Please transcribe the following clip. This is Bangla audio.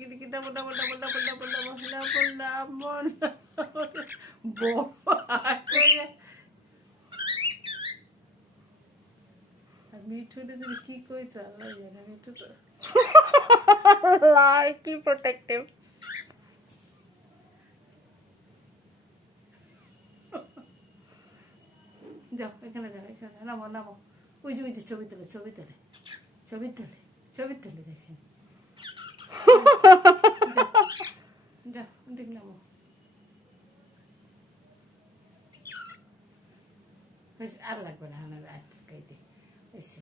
এদিকে double double double double double double double double Mithu যদি কি কইতো আল্লাহ জানে মিঠু তো কি প্রোটেক্টিভ যাও এখানে যাও এখানে নামো নামো ওই যে ছবি তোলে ছবি তোলে ছবি তোলে ছবি তোলে দেখেন যাও দেখ নামো আর লাগবে না